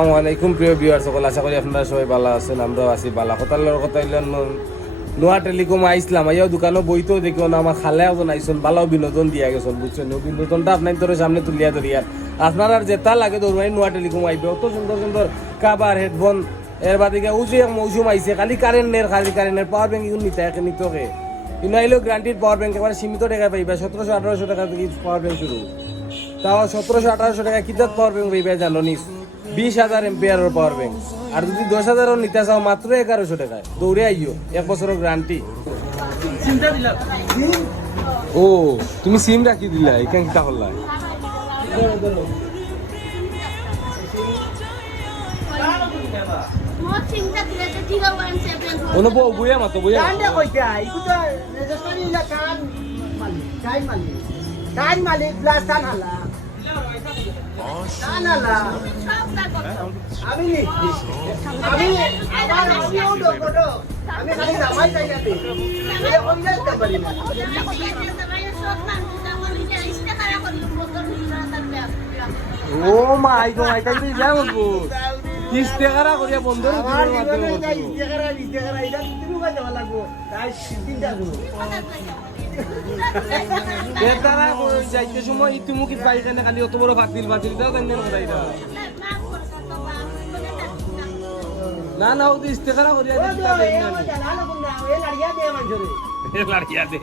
আসসালামু আলাইকুম প্রিয় ভিউয়ার সকল, আশা করি আপনারা সবাই ভালো আছেন। আমরাও আছি ভালো। কথার কথা নোয়া টেলিকম আইসলাম, আইয়াও দোকানও বইতেও দেখিও না, আমার খালে এখন আইসন ভালো বিনোদন দিয়া গেছেন, বুঝছেন? বিনোদনটা আপনার তোর সামনে তুলিয়া ধরিয়ার আপনার আর যেটা লাগে ধরুন নোয়া টেলিকম আইবে, অত সুন্দর সুন্দর কাবার হেডফোন। এর বাদিকে উজু এক মৌসুম আইসে, খালি কারেন্টের পাওয়ার ব্যাংক ইউন নিতে নিতকে কিন্তু আইলেও গ্রান্টিড পাওয়ার ব্যাংক এবার সীমিত টাকা পাইবা। 1700-1800 টাকা থেকে পাওয়ার ব্যাংক শুরু, তাও 1700-1800 টাকা কিতাব পাওয়ার ব্যাংক পাইবা জানো নিস। 20,000 এম্পিয়ারের পাওয়ার ব্যাংক। আর যদি 10,000 নিতে চাও মাত্র 1100 টাকায়। দৌড়ে আইও, 1 বছরের গ্যারান্টি। ও তুমি সিম রাখি দিলা, এখান কিতা করলা? বইয়া মাতো বইয়া ও মাই গো মাই তাই তুই যা বলবো 30 টাকা করিয়া বন্ধ যাইতে সময় ইতিমুখী পাইখানে খালি অত বড় ফাতিল দাও তাই না না ও 30 টাকা করিয়া লাড়িয়া দে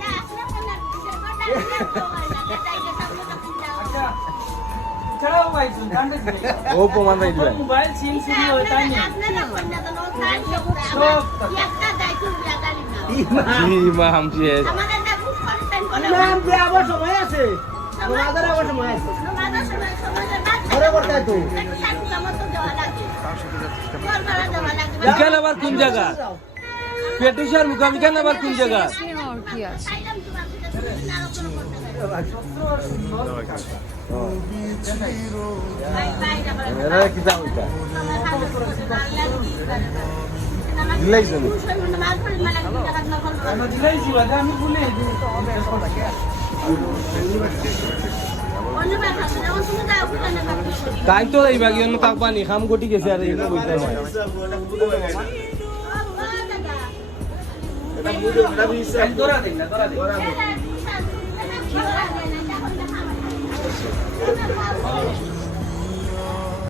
ও প্রমাণ পাই দিবা মোবাইল সিম চুরি হয় তাই না ইমা হামছি আমাদের না বুক করতেন নাম দিয়ে আবার সময় আছে আমাদের আবার সময় আছে আমাদের সময় ধরে করতে তো বিকাল আবার কোন জায়গা পেটুশার মুখামিখান আবার কোন জায়গা কি আছে এরা কি দাম এটা দিলাইছ নি আমি দিলাইছি বাদা আমি বলে তাই তো এই বাকি অন্য তাক পানি খাম গটি গেছে আর এটা কইতে হয় এটা মুডে এটা বিছে দরা দেন না দরা দেন